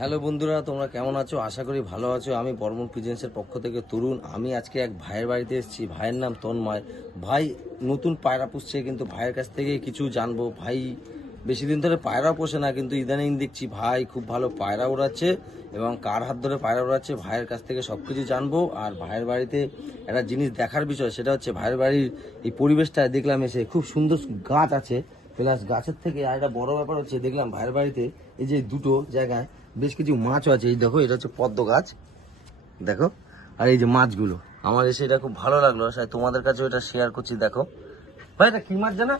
Hello বন্ধুরা, তোমরা কেমন আছো? আশা করি ভালো আছো। আমি বর্মন পিজেন্সের পক্ষ থেকে তরুণ। আমি আজকে এক ভাইয়ের বাড়িতে এসেছি। ভাইয়ের নাম তন্ময়। ভাই নতুন পায়রা পুষছে, কিন্তু ভাইয়ের কাছ থেকে কিছু জানব। ভাই বেশি দিন ধরে পায়রা পোষে না, কিন্তু ইদানিং দেখছি ভাই খুব ভালো পায়রা ওড়াচ্ছে এবং কার হাত ধরে পায়রা ওড়াচ্ছে ভাইয়ের কাছ থেকে সব কিছু জানব। আর ভাইয়ের বাড়িতে একটা জিনিস দেখার বিষয়, সেটা হচ্ছে ভাইয়ের বাড়ির এই পরিবেশটা দেখলাম এসে খুব সুন্দর গাছ আছে। প্লাস গাছের থেকে আর একটা বড় ব্যাপার হচ্ছে, দেখলাম ভাইয়ের বাড়িতে এই যে দুটো জায়গায় বেশ কিছু মাছও আছে এই দেখো এটা হচ্ছে পদ্ম গাছ। দেখো আর এই যে মাছগুলো। আমার এসে এটা খুব ভালো লাগল সাথে তোমাদের কাছেও এটা শেয়ার করছি দেখো। ভাই এটা কি মাছ জানা?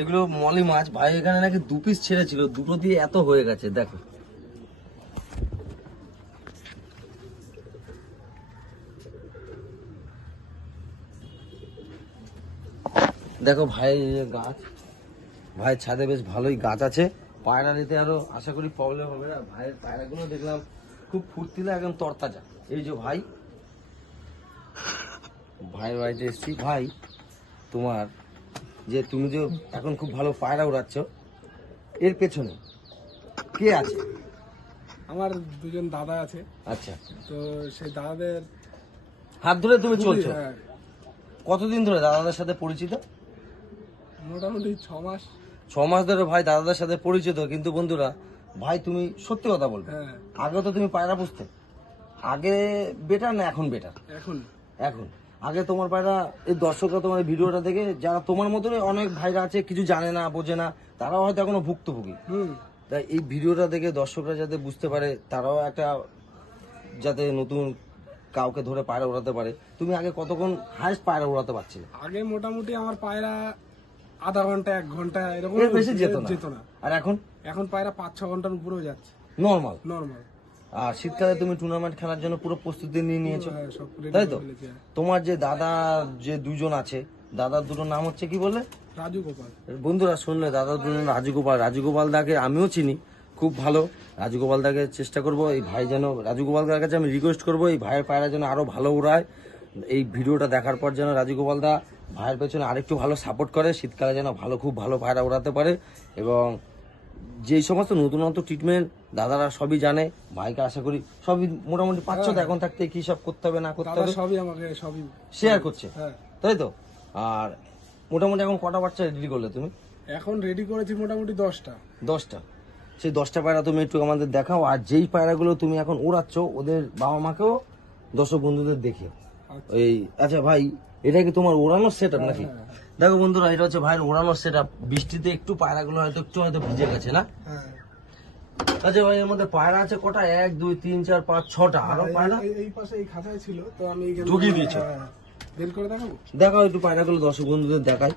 এগুলো মলি মাছ। ভাই এখানে নাকি দু পিস ছেড়েছিল দুটো দিয়ে এত হয়ে গেছে দেখো। দেখো ভাই গাছ। ভাই ছাদে বেশ ভালোই গাছ আছে। পায়রা নিতে আরও আশা করি প্রবলেম হবে না। ভাইয়ের পায়রাগুলো দেখলাম খুব ফুর্তিলা একদম তরতাজা। এই যে ভাই ভাইয়ের বাড়িতে এসছি ভাই তোমার যে তুমি যে এখন খুব ভালো পায়রা উড়াচ্ছ এর পেছনে কে আছে? আমার দুজন দাদা আছে। আচ্ছা। তো সেই দাদাদের হাত ধরে তুমি চলছো? হ্যাঁ, কতদিন ধরে দাদাদের সাথে পরিচিত? মোটামুটি ছ মাস। ছ মাস ধরে ভাই দাদাদের সাথে পরিচিত কিন্তু বন্ধুরা ভাই তুমি সত্যি কথা বলবে। হ্যাঁ। আগে তো তুমি পায়রা বুঝতে আগে বেটার না এখন বেটার এখন। এখন। আগে তোমার পায়রা এই দর্শকরা তোমার ভিডিওটা দেখে যারা তোমার মতনই অনেক ভাইরা আছে কিছু জানে না বোঝে না তারাও হয়তো এখনও ভুক্তভোগী। হুম। তাই এই ভিডিওটা দেখে দর্শকরা যাতে বুঝতে পারে তারাও একটা যাতে নতুন কাউকে ধরে পায়রা ওড়াতে পারে। তুমি আগে কতক্ষণ হাইস্ট পায়রা ওড়াতে পারছিলে? আগে মোটামুটি আমার পায়রা আধা ঘণ্টা এক ঘণ্টা এরকম বেশি যেত না। যেত না। আর এখন? এখন পায়রা পাঁচ ছ ঘণ্টার উপরেও যাচ্ছে। নর্মাল নর্মাল আর শীতকালে তুমি টুর্নামেন্ট খেলার জন্য পুরো প্রস্তুতি নিয়ে নিয়েছো। হ্যাঁ তাই তো? হ্যাঁ। তোমার যে দাদা যে দুজন আছে দাদার দুটো নাম হচ্ছে কি বললে রাজু গোপাল। বন্ধুরা শুনলে দাদা দুজন রাজগোপাল রাজগোপাল দাকে আমিও চিনি খুব ভালো। রাজু গোপাল দাকে চেষ্টা করব এই ভাই যেন রাজগোপাল দার কাছে আমি রিকোয়েস্ট করব এই ভাইয়ের পায়রা যেন আরও ভালো উড়ায়। এই ভিডিওটা দেখার পর যেন রাজু গোপাল দা ভাইয়ের পেছনে আরেকটু ভালো সাপোর্ট করে শীতকালে যেন ভালো খুব ভালো পায়রা উড়াতে পারে এবং যেই সমস্ত নতুন নতুন ট্রিটমেন্ট দাদারা সবই জানে ভাইকে আশা করি সবই মোটামুটি পাচ্ছ তো এখন থাকতে কি সব করতে হবে না করতে হবে? সবই আমাকে সবই শেয়ার করছে। হ্যাঁ। তাই তো? আর মোটামুটি এখন কটা বাচ্চা রেডি করলে তুমি? এখন রেডি করেছি মোটামুটি দশটা। দশটা। সেই দশটা পায়রা তুমি একটু আমাদের দেখাও আর যেই পায়রাগুলো তুমি এখন ওড়াচ্ছ ওদের বাবা মাকেও দর্শক বন্ধুদের দেখে আচ্ছা। এই আচ্ছা ভাই এটা কি তোমার ওড়ানোর সেট নাকি? দেখো বন্ধুরা এটা হচ্ছে ভাইয়ের ওড়ানোর সেট বৃষ্টিতে একটু পায়রাগুলো হয়তো একটু হয়তো ভিজে গেছে না? দেখো আচ্ছা ভাই এর মধ্যে পায়রা আছে কটা? এক দুই তিন চার পাঁচ ছটা। আরও পায়রা? এই- পাশে এই খাঁচায় ছিল তো আমি ঢুকিয়ে দিয়েছি। হ্যাঁ, বের করে দেখাবো? দেখাও একটু পায়রাগুলো দর্শক বন্ধুদের দেখাই।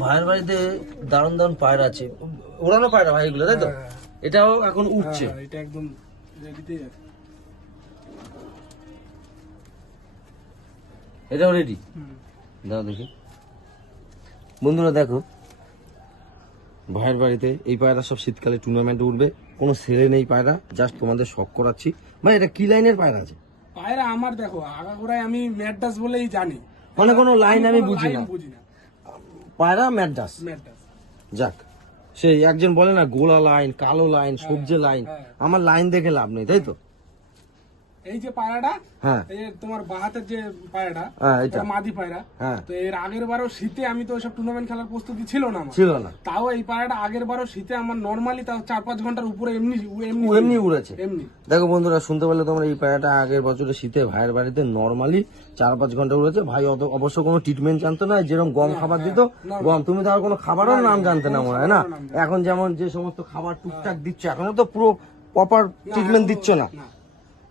ভাইয়ের বাড়িতে দারুণ দারুণ পায়রা আছে। ওড়ানো পায়রা ভাই এগুলো তাই তো? হ্যাঁ। এটাও এখন উঠছে। হ্যাঁ, এটা একদম এটাও রেডি দাও দেখি। বন্ধুরা দেখো ভাইয়ের বাড়িতে এই পায়রা সব শীতকালে টুর্নামেন্টে উঠবে। কোনো ছেলে নেই পায়রা জাস্ট তোমাদের শখ করাচ্ছি। ভাই এটা কি লাইনের পায়রা আছে? পায়রা আমার দেখো আগাগোড়ায় আমি ম্যাডাস বলেই জানি। মানে কোনো লাইন আমি বুঝি না। পায়রা ম্যাডাস যাক সে একজন বলে না গোলা লাইন কালো লাইন সবজি লাইন হ্যাঁ। আমার লাইন দেখে লাভ নেই তাই তো? এই যে পায়রাটা হ্যাঁ। তোমার বাহাতের যে পায়রাটা হ্যাঁ এটা মাদি পায়রা। হ্যাঁ। তো এর আগের বারও শীতে আমি তো ওইসব টুর্নামেন্ট খেলার প্রস্তুতি ছিল না ছিল না। তাও এই পায়রাটা আগের বারও শীতে আমার নর্মালি তাও চার পাঁচ ঘণ্টার উপরে এমনি এমনি এমনি উড়েছে। এমনি। দেখো বন্ধুরা শুনতে পারলে তোমরা এই পায়রাটা আগের বছরে শীতে ভাইয়ের বাড়িতে নর্মালি চার পাঁচ ঘণ্টা উড়েছে। ভাই অত অবশ্য কোনো ট্রিটমেন্ট জানতো না যেরকম গম খাবার দিত গম। তুমি তো আর কোনো খাবারের নাম জানতে না মনে হয় না? এখন যেমন যে সমস্ত খাবার টুকটাক দিচ্ছ এখনও তো পুরো প্রপার ট্রিটমেন্ট দিচ্ছ না।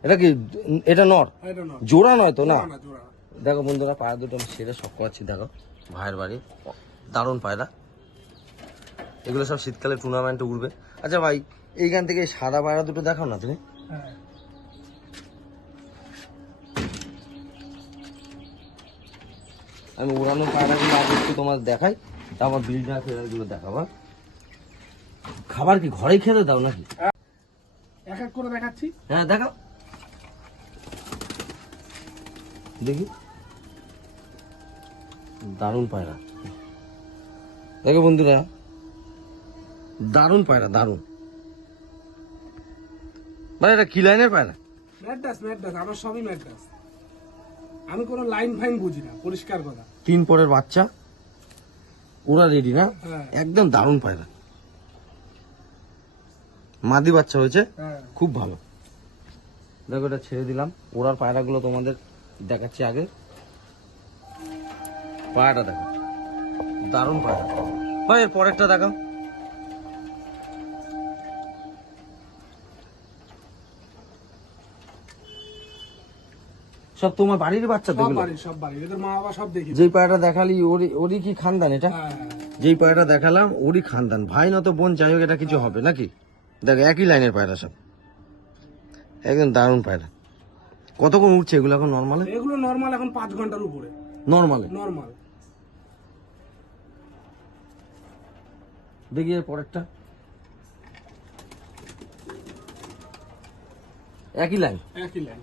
এটা কি এটা নর? জোড়া নয় তো না? দেখো বন্ধুরা পায়রা দুটো আমি সেরে সব করাচ্ছি দেখো। ভাইয়ের বাড়ি। দারুণ পায়রা। এগুলো সব শীতকালে টুর্নামেন্টে উঠবে আচ্ছা ভাই এইখান থেকে সাদা পায়রা দুটো দেখাও না তুমি? হ্যাঁ। আমি উড়ানো পায়রাগুলো আগে একটু তোমার দেখাই তারপর বিলডার ফেরারগুলো দেখাবো হ্যাঁ? খাবার কি ঘরেই খেতে দাও নাকি? এক এক করে দেখাচ্ছি। হ্যাঁ দেখাও। দেখি। দারুণ পায়রা। দেখো বন্ধুরা দারুণ পায়রা দারুণ। মানে এটা কি লাইনের পায়রা? আমার সবই আমি কোনো লাইন ফাইন বুঝি না পরিষ্কার কথা। তিন পরের বাচ্চা ওরা রেডি না? হ্যাঁ। একদম দারুণ পায়রা। মাদি বাচ্চা হয়েছে হ্যাঁ। খুব ভালো। দেখো এটা ছেড়ে দিলাম। ওরার পায়রাগুলো তোমাদের দেখাচ্ছি আগে। পায়রাটা দেখো দারুণ পায়রা ভাই এর পরেরটা দেখাও। সব তোমার বাড়ির বাচ্চা বাড়ি সব বাড়ি এদের মা বাবা সব দেখি। যেই পায়রাটা দেখালি ওরই ওরই কি খানদান এটা? হ্যাঁ যেই পায়রাটা দেখালাম ওরই খানদান। ভাই না তো বোন যাই হোক এটা কিছু হবে নাকি? দেখ একই লাইনের পায়রা সব। একদম দারুণ পায়রা। কতক্ষণ উঠছে এগুলো এখন নর্মালে এগুলো নর্মাল এখন পাঁচ ঘণ্টার উপরে। নর্মালে নর্মাল দেখি এর পরেরটা। একই লাইন একই লাইন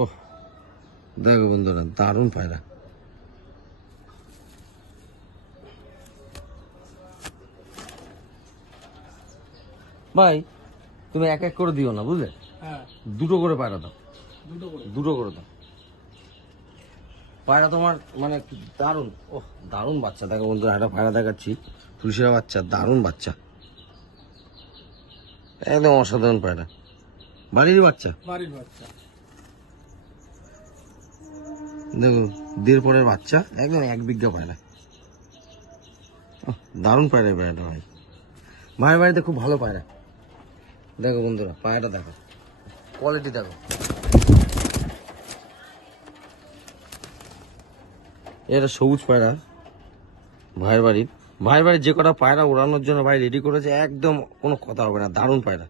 ওহ দেখো বন্ধুরা দারুণ পায়রা। ভাই তুমি এক এক করে দিও না বুঝলে? দুটো করে পায়রা দাও। দুটো করে। দুটো করে দাও। পায়রা তোমার মানে দারুণ। ওহ দারুণ বাচ্চা। দেখো বন্ধু একটা পায়রা দেখাচ্ছি। তুলসিরা বাচ্চা দারুণ বাচ্চা। একদম অসাধারণ পায়রা। বাড়ির বাচ্চা? বাড়ির বাচ্চা। দেখো দেড় পরের বাচ্চা একদম এক বিঘা পায়রা। দারুণ পায়রা পায়রাটা ভাই। ভাইয়ের বাড়িতে খুব ভালো পায়রা। দেখো বন্ধুরা পায়রাটা দেখো। কোয়ালিটি দেখো। এটা সবুজ পায়রা ভাইয়ের বাড়ির। ভাইয়ের বাড়ির যে কটা পায়রা ওড়ানোর জন্য ভাই রেডি করেছে একদম কোনো কথা হবে না দারুণ পায়রা।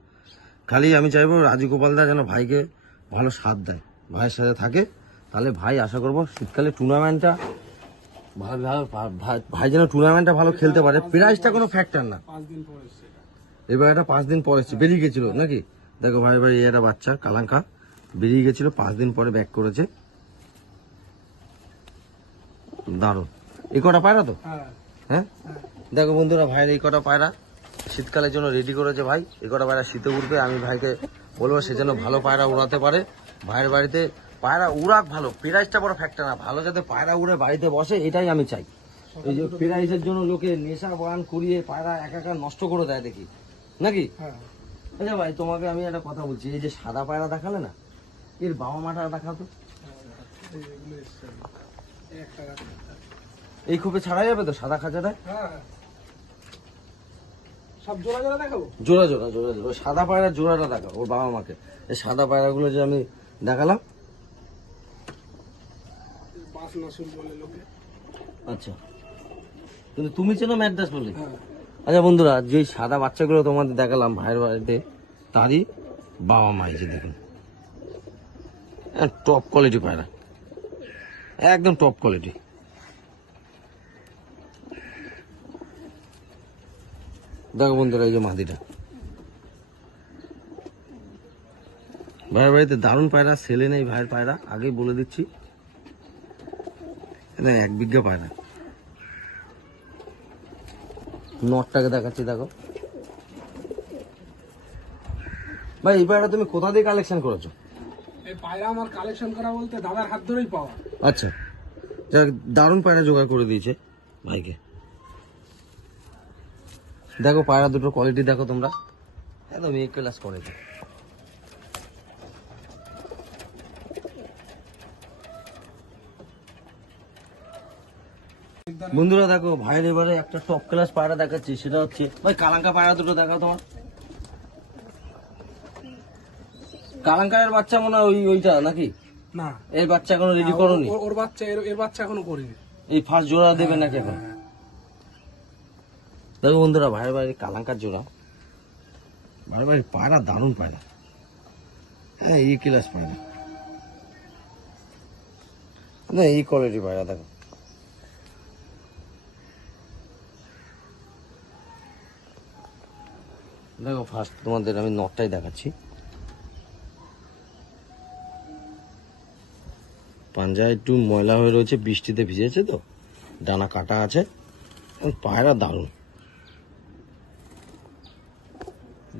খালি আমি চাইব রাজু গোপালদা যেন ভাইকে ভালো সাথ দেয় ভাইয়ের সাথে থাকে। তাহলে ভাই আশা করব শীতকালে টুর্নামেন্টটা ভাই ভাই- যেন টুর্নামেন্টটা ভালো খেলতে পারে। প্রাইজটা কোনো ফ্যাক্টর না। পাঁচ দিন পরে এসছে এটা। এবার একটা পাঁচ দিন পরে এসছে বেরিয়ে গেছিল নাকি? দেখো ভাই ভাই একটা বাচ্চা কালাঙ্কা। বেরিয়ে গেছিল পাঁচ দিন পরে ব্যাক করেছে। দারুণ। এই কটা পায়রা তো? হ্যাঁ। হ্যাঁ? দেখো বন্ধুরা ভাইয়ের এই কটা পায়রা শীতকালের জন্য রেডি করেছে ভাই। এই কটা পায়রা শীতে উঠবে আমি ভাইকে বলব সে যেন ভালো পায়রা উড়াতে পারে। ভাইয়ের বাড়িতে পায়রা উড়াক ভালো প্রাইসটা বড় ফ্যাক্টর না। ভালো যাতে পায়রা উড়ে বাড়িতে বসে এটাই আমি চাই। এই যে প্রাইসের জন্য লোকে নেশা বান করিয়ে পায়রা একা একা নষ্ট করে দেয় দেখি। নাকি? হ্যাঁ। আচ্ছা ভাই তোমাকে আমি একটা কথা বলছি। এই যে সাদা পায়রা দেখালে না এর বাবা মাটা দেখাতো? এই খোপে ছাড়া যাবে তো সাদা খাঁচাটা হ্যাঁ। জোড়া জোড়া জোড়া জোড়া সাদা পায়রার জোড়াটা দেখা ওর বাবা মাকে। এই সাদা পায়রাগুলো যে আমি দেখালাম। আচ্ছা। কিন্তু তুমি চেনো ম্যাড্রাস বলে? হ্যাঁ। আচ্ছা বন্ধুরা, যে সাদা বাচ্চাগুলো তোমাদের দেখালাম ভাইয়ের বাড়িতে, তারই বাবা মা যে দেখুন। টপ কোয়ালিটি পায়রা। একদম টপ কোয়ালিটি দেখো বন্ধুরা, এই যে মাদিটা। ভাইয়ের বাড়িতে দারুণ পায়রা, ছেলে নেই ভাইয়ের পায়রা, আগেই বলে দিচ্ছি। এক বিঘা পায়রা। নটটাকে দেখাচ্ছি দেখো। ভাই এই পায়রা তুমি কোথা দিয়ে কালেকশন করেছ? এই পায়রা আমার কালেকশন করা বলতে দাদার হাত ধরেই পাওয়া। আচ্ছা। যাক দারুণ পায়রা জোগাড় করে দিয়েছে ভাইকে। দেখো পায়রা দুটো কোয়ালিটি দেখো তোমরা। একদম এ ক্লাস কোয়ালিটি বন্ধুরা দেখো ভাইয়ের এবারে একটা টপ ক্লাস পায়রা দেখাচ্ছি সেটা হচ্ছে ভাই কালাঙ্কা পায়রা দুটো দেখাও তোমার। কালাঙ্কারের বাচ্চা মনে হয় ওই ওইটা নাকি? না। এই বাচ্চা এখনও রেডি করোনি? ওর- বাচ্চা এর এর বাচ্চা এখনও করিনি। এই ফার্স্ট জোড়া দেবে নাকি এখন? হ্যাঁ। দেখো বন্ধুরা ভাইয়ের বাড়ির কালাঙ্কার জোড়া। ভাইয়ের বাড়ির পায়রা দারুণ পায়রা। হ্যাঁ এই ক্লাস পায়রা। না এই কোয়ালিটি পায়রা দেখো। দেখো ফার্স্ট তোমাদের আমি নটটাই দেখাচ্ছি। পাঞ্জা একটু ময়লা হয়ে রয়েছে, বৃষ্টিতে ভিজেছে তো, ডানা কাটা আছে পায়রা দারুণ।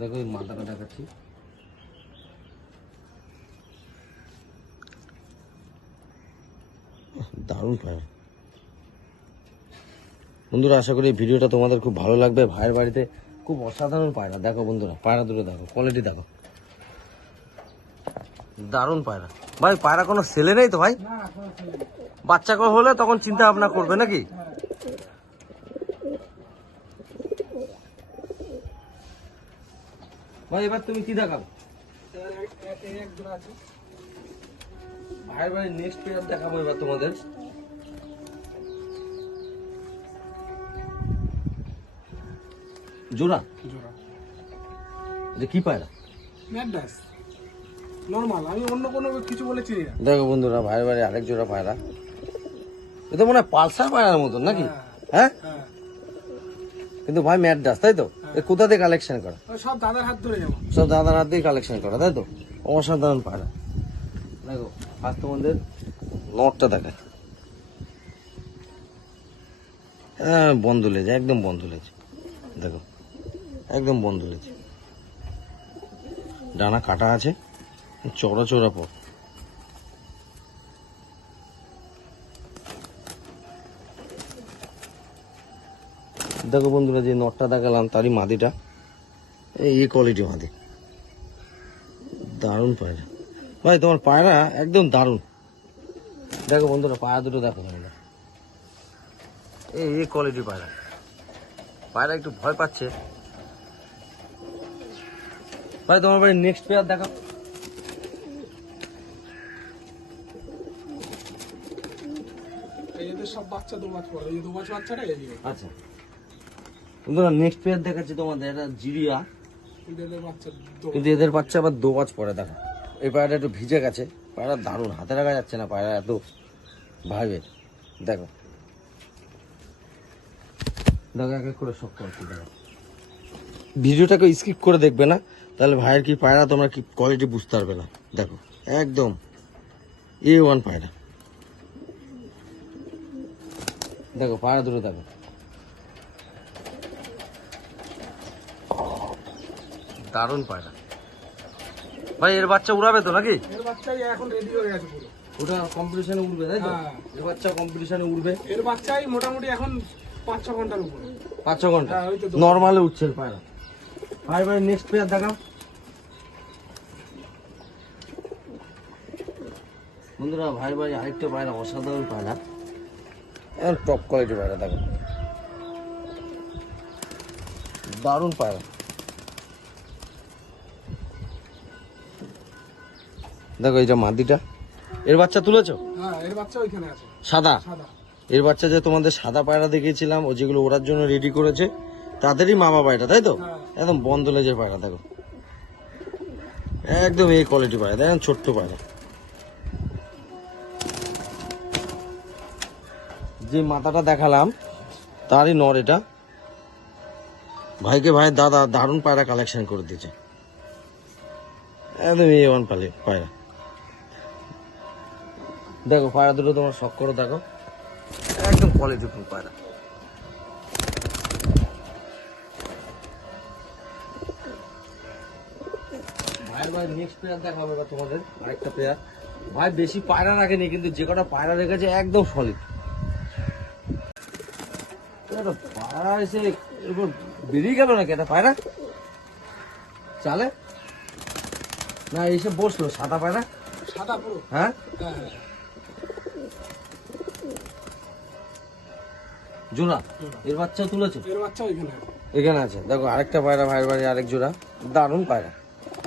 দেখো এই মাথাটা দেখাচ্ছি। দারুণ পায়রা। বন্ধুরা, আশা করি ভিডিওটা তোমাদের খুব ভালো লাগবে। ভাইয়ের বাড়িতে খুব অসাধারণ পায়রা। দেখো বন্ধুরা পায়রা দুটো দেখো কোয়ালিটি দেখো। দারুণ পায়রা। ভাই পায়রা কোনো ছেলে নেই তো ভাই? বাচ্চা করে হলে তখন চিন্তা ভাবনা করবে নাকি। ভাই এবার তুমি কি দেখাবো ভাইয়ের বাড়ির নেক্সট পেয়ার দেখাবো এবার তোমাদের। জোড়া? জোড়া। যে কি পায়রা? ম্যাডাস নর্মাল আমি অন্য কোনো কিছু বলে চিনি না। দেখো বন্ধুরা ভাইয়ের বাড়ি আরেক জোড়া পায়রা। এ তো মনে হয় পালসার পায়রার মতন নাকি? হ্যাঁ হ্যাঁ? কিন্তু ভাই ম্যাট ডাস তাই তো? এ কোথা থেকে কালেকশন করা? সব দাদার হাত ধরে যাব। সব দাদার হাত দিয়ে কালেকশন করা তাই তো? অসাধারণ পায়রা। দেখো আজ তোমাদের নটটা হ্যাঁ বন্ধ লেজে একদম বন্ধ লেজে দেখো একদম বন্ধ লেজে ডানা কাটা আছে, চড়া চড়া পর দেখো বন্ধুরা, যে নটটা দেখালাম, তারই মাদিটা। এই কোয়ালিটি মাদি। দারুণ পায়রা। ভাই, তোমার পায়রা একদম দারুণ। দেখো বন্ধুরা, পায়রা দুটো দেখো তোমরা। এই কোয়ালিটি পায়রা। পায়রা একটু ভয় পাচ্ছে। ভাই তোমার বাড়ি নেক্সট পেয়ার দেখো আচ্ছা। বন্ধুরা নেক্সট পেয়ার দেখাচ্ছি তোমাদের এটা জিরিয়া। কিন্তু এদের বাচ্চা আবার দু মাছ পরে দেখো। এই পায়রাটা একটু ভিজে গেছে পায়রা দারুণ হাতে রাখা যাচ্ছে না পায়রা এত ভাইবে। দেখো। দেখো এক এক করে সব করছি দেখো। ভিডিওটাকে স্কিপ করে দেখবে না। তাহলে ভাইয়ের কি পায়রা? তোমরা কি কোয়ালিটি বুঝতে পারবে না? দেখো একদম এ ওয়ান পায়রা। দেখো পায়রা দুটো দেখো। দারুণ পায়রা। ভাই এর বাচ্চা উড়াবে তো নাকি? এর বাচ্চাই এখন রেডি হয়ে গেছে পুরো। ওটা কম্পিটিশনে উঠবে তাই তো? হ্যাঁ। এর বাচ্চা কম্পিটিশনে উঠবে এর বাচ্চাই মোটামুটি এখন পাঁচ ছ ঘণ্টার উপরে। পাঁচ ছ ঘণ্টা? হ্যাঁ, নর্মালে উঠছে পায়রা। ভাই ভাই নেক্সট প্লেয়ার দেখাও। বন্ধুরা ভাই ভাই আরেকটা পায়রা অসাধারণ পায়রা। এখন টপ কোয়ালিটি পায়রা দেখো। দারুণ পায়রা। দেখো এইটা মাদিটা। এর বাচ্চা তুলেছো? হ্যাঁ এর বাচ্চা ওইখানে আছে। সাদা? সাদা। এর বাচ্চা যে তোমাদের সাদা পায়রা দেখিয়েছিলাম ও যেগুলো ওড়ার জন্য রেডি করেছে তাদেরই মামা পায়রা তাই তো? হ্যাঁ। একদম বন্ধ লেজের পায়রা দেখো। একদম এই কোয়ালিটি পায়রা দেখেন ছোট্ট পায়রা যে মাথাটা দেখালাম তারই নর এটা। ভাইকে ভাই দাদা দারুণ পায়রা কালেকশন করে দিয়েছে। একদম এই ওয়ান পালে পায়রা। দেখো পায়রা দুটো তোমার শখ করে দেখো। একদম কোয়ালিটিফুল পায়রা। ভাই নেক্সট পেয়ার দেখাবো এবার তোমাদের আরেকটা পেয়ার ভাই বেশি পায়রা রাখেনি কিন্তু যে কটা পায়রা রেখেছে একদম সলিড পায়রা এসে বেরিয়ে গেল নাকি একটা পায়রা? চালে? না এসে বসল সাদা পায়রা? সাদা পুরো। হ্যাঁ? হ্যাঁ হ্যাঁ। জোড়া? এর বাচ্চা তুলেছো? এর বাচ্চা এখানে আছে। দেখো আরেকটা পায়রা ভাইয়ের বাড়ি আরেক জোড়া। দারুণ পায়রা।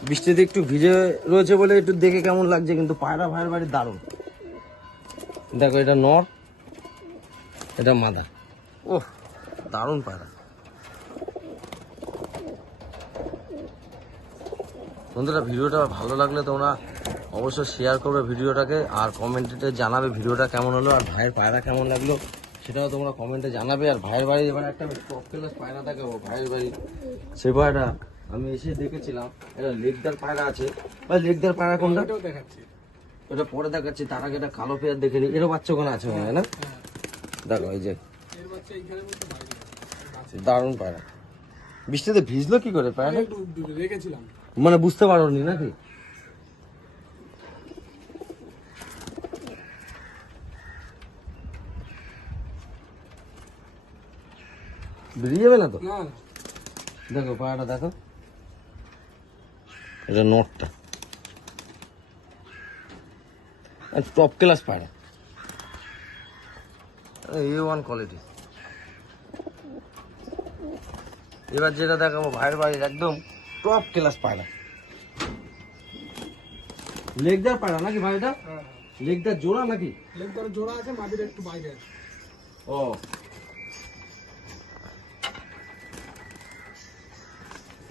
বৃষ্টিতে একটু ভিজে রয়েছে বলে একটু দেখে কেমন লাগছে, কিন্তু পায়রা ভাইয়ের বাড়ি দারুণ। দেখো, এটা নর, এটা মাদা ওহ, দারুণ পায়রা। বন্ধুরা, ভিডিওটা ভালো লাগলে তোমরা অবশ্যই শেয়ার করবে ভিডিওটাকে, আর কমেন্টে জানাবে ভিডিওটা কেমন হলো, আর ভাইয়ের পায়রা কেমন লাগল, সেটাও তোমরা কমেন্টে জানাবে। আর ভাইয়ের বাড়ি এবার একটা পায়রা দেখাবো ভাইয়ের বাড়ি, সে পায়রা আমি এসে দেখেছিলাম এটা লেগদার পায়রা আছে। ভাই লেগদার পায়রা কোনটা? দেখাচ্ছি। ওটা পরে দেখাচ্ছি তার আগে একটা কালো পেয়ার দেখে নি। এরও বাচ্চা ওখানে আছে মনে হয় না? হ্যাঁ। দেখো এই যে। দারুণ পায়রা। বৃষ্টিতে ভিজলো কি করে পায়রা? রেখেছিলাম মানে বুঝতে পারোনি নাকি? বেরিয়ে যাবে না তো? না না। দেখো পায়রাটা দেখো। এটা নটটা টপ ক্লাস পায়রা এ ওয়ান কোয়ালিটি এবার যেটা দেখাবো ভাইয়ের বাড়ির একদম টপ ক্লাস পায়রা লেগদার পায়রা নাকি ভাইটা? হ্যাঁ। লেগদার জোড়া নাকি? লেগ ধরে জোড়া আছে মাটির একটু বাইরে আছে। ও।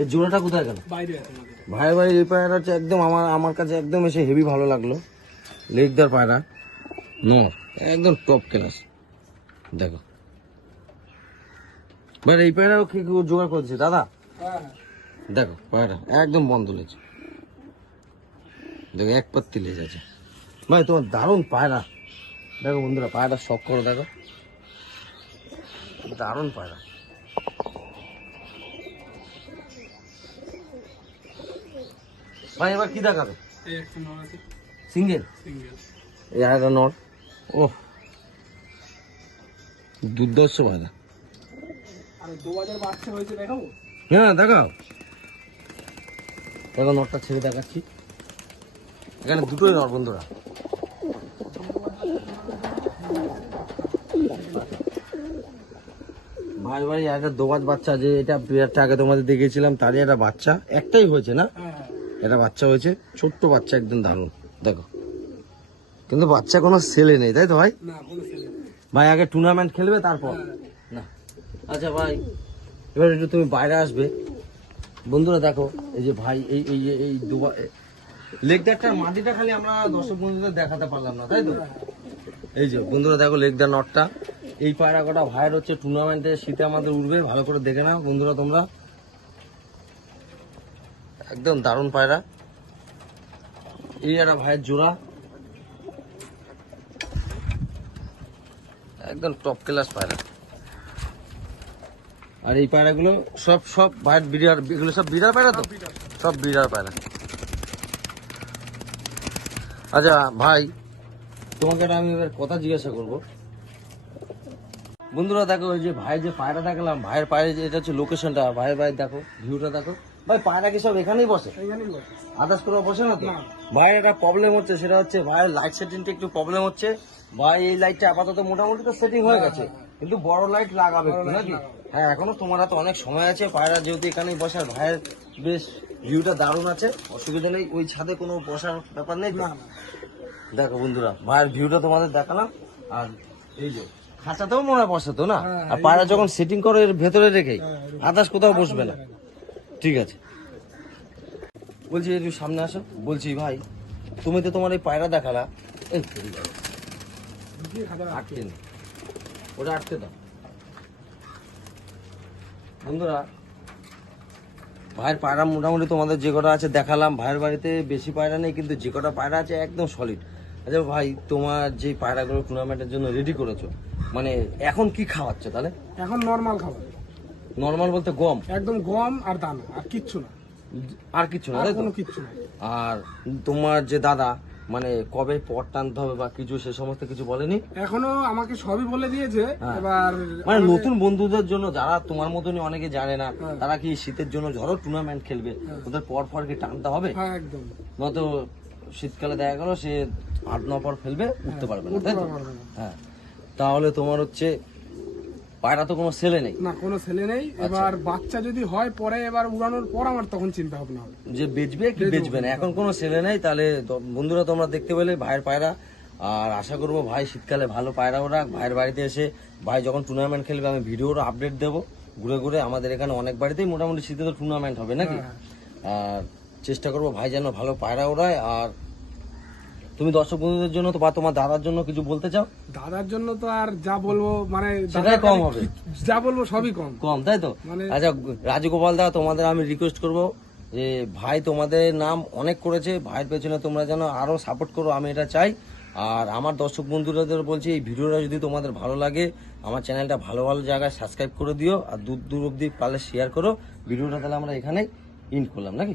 এই জোড়াটা কোথায় গেল? ভাই বাড়ির এই পায়রা হচ্ছে একদম আমার আমার কাছে একদম এসে হেভি ভালো লাগল। লেগদার পায়রা। নর একদম টপ ক্লাস দেখো। ভাই এই পায়রাও কি জোগাড় করেছে? দাদা? হ্যাঁ। দেখো পায়রা একদম বন্ধ লেছে দেখো এক পাত্তি লেজ আছে ভাই তোমার দারুণ পায়রা। দেখো বন্ধুরা পায়রা শখ করো দেখো। দারুণ পায়রা। ভাই এবার কি দেখাবে? সিঙ্গেল সিঙ্গেল এই আর একটা নট ও দুর্দর্শ দেখাবো? হ্যাঁ দেখাও। দেখো নটটা ছেড়ে দেখাচ্ছি। এখানে দুটোই নট বন্ধুরা। ভাই ভাই একটা দোবাজ বাচ্চা যে এটা বিরাটটা আগে তোমাদের দেখিয়েছিলাম তারই একটা বাচ্চা। একটাই হয়েছে না? হ্যাঁ এটা বাচ্চা হয়েছে ছোট্ট বাচ্চা একদম দারুণ। দেখো। কিন্তু বাচ্চা কোনো ছেলে নেই তাই তো ভাই? না। ভাই আগে টুর্নামেন্ট খেলবে তারপর। না আচ্ছা ভাই। এবার একটু তুমি বাইরে আসবে। বন্ধুরা দেখো এই যে ভাই এই এই এই- এই দুবার লেগদারটার মাটিটা খালি আমরা দর্শক বন্ধুদের দেখাতে পারলাম না তাই তো? এই যে বন্ধুরা দেখো লেগদার নটটা এই পায়রা কটা ভাইয়ের হচ্ছে টুর্নামেন্টে শীতে আমাদের উঠবে ভালো করে দেখে নাও বন্ধুরা তোমরা। একদম দারুণ পায়রা। এই একটা ভাইয়ের জোড়া। একদম টপ ক্লাস পায়রা। আর এই পায়রাগুলো সব সব ভাইয়ের বিড়ার এগুলো সব বিড়ার পায়রা তো? সব বিড়ার পায়রা। আচ্ছা ভাই তোমাকে আমি এবার কথা জিজ্ঞাসা করব। বন্ধুরা দেখো ওই যে ভাই যে পায়রা দেখালাম ভাইয়ের পায়রা যে এটা হচ্ছে লোকেশনটা ভাইয়ের ভাই দেখো ভিউটা দেখো। ভাই পায়রা কি সব এখানেই বসে? আদার্স করে বসে না তো? ভাইয়ের একটা প্রবলেম হচ্ছে সেটা হচ্ছে ভাইয়ের লাইট সেটিংটা একটু প্রবলেম হচ্ছে। ভাই এই লাইটটা আপাতত মোটামুটি তো সেটিং হয়ে গেছে। কিন্তু বড় লাইট লাগাবে একটু নাকি? হ্যাঁ এখনও তোমার হাতে অনেক সময় আছে পায়রা যেহেতু এখানেই বসার ভাইয়ের বেশ ভিউটা দারুণ আছে। অসুবিধা নেই ওই ছাদে কোনো বসার ব্যাপার নেই দেখো বন্ধুরা ভাইয়ের ভিউটা তোমাদের দেখালাম আর এই যে খাঁচাতেও মনে হয় বসে তো না? হ্যাঁ, আর পায়রা যখন সেটিং করো এর ভেতরে হ্যাঁ, এরকম। আদার্স কোথাও বসবে না। ঠিক আছে। বলছি একটু সামনে আসো। বলছি, ভাই, তুমি তো তোমার এই পায়রা দেখালা এই আটকে নে। ওটা আটকে দাও। বন্ধুরা, ভাইয়ের পায়রা মোটামুটি তোমাদের যে কটা আছে দেখালাম। ভাইয়ের বাড়িতে বেশি পায়রা নেই, কিন্তু যে কটা পায়রা আছে একদম সলিড আচ্ছা ভাই, তোমার যে পায়রাগুলো টুর্নামেন্টের জন্য রেডি করেছ মানে এখন কি খাওয়াচ্ছ তাহলে? এখন নর্মাল খাবার। নর্মাল বলতে গম। একদম গম আর দানা আর কিচ্ছু না। আর কিছু না? কোনো কিচ্ছু না। আর তোমার যে দাদা মানে কবে পট টানতে হবে বা কিছু সে সমস্ত কিছু বলেনি? এখনও আমাকে সবই বলে দিয়েছে হ্যাঁ। এবার মানে নতুন বন্ধুদের জন্য যারা তোমার মতনই অনেকে জানে না হ্যাঁ। তারা কি শীতের জন্য ধরো টুর্নামেন্ট খেলবে? ওদের পর পর কি টানতে হবে? হ্যাঁ একদম। নয়তো শীতকালে দেখা গেল সে আট ন পর ফেলবে উঠতে পারবে না তাই তো? না। হ্যাঁ। তাহলে তোমার হচ্ছে পায়রা তো কোনো ছেলে নেই। না কোনো ছেলে নেই। আচ্ছা। এবার বাচ্চা যদি হয় পরে এবার উড়ানোর পর আমার তখন চিন্তা ভাবনা হবে। যে বেচবে কি বেচবে। না? এখন কোনো ছেলে নেই তাহলে বন্ধুরা তোমরা দেখতে পেলে ভাইয়ের পায়রা। আর আশা করব ভাই শীতকালে ভালো পায়রা ওরা ভাইয়ের বাড়িতে এসে ভাই যখন টুর্নামেন্ট খেলবে আমি ভিডিওর আপডেট দেবো। ঘুরে ঘুরে আমাদের এখানে অনেক বাড়িতেই মোটামুটি শীতে তো টুর্নামেন্ট হবে নাকি? আর চেষ্টা করব ভাই যেন ভালো পায়রা ওড়ায়। আর তুমি দর্শক বন্ধুদের জন্য তো বা তোমার দাদার জন্য কিছু বলতে চাও? দাদার জন্য তো আর যা বলব মানে সেটাই কম হবে। যা বলব সবই কম। কম তাই তো? মানে- আচ্ছা রাজগোপাল দা তোমাদের আমি রিকোয়েস্ট করব যে ভাই তোমাদের নাম অনেক করেছে ভাইয়ের পেছনে তোমরা যেন আরও সাপোর্ট করো আমি এটা চাই। আর আমার দর্শক বন্ধুরাদের বলছি এই ভিডিওটা যদি তোমাদের ভালো লাগে আমার চ্যানেলটা ভালো ভালো জায়গায় সাবস্ক্রাইব করে দিও আর দূর দূর অব্দি পারলে শেয়ার করো। ভিডিওটা তাহলে আমরা এখানেই ইন্ড করলাম নাকি?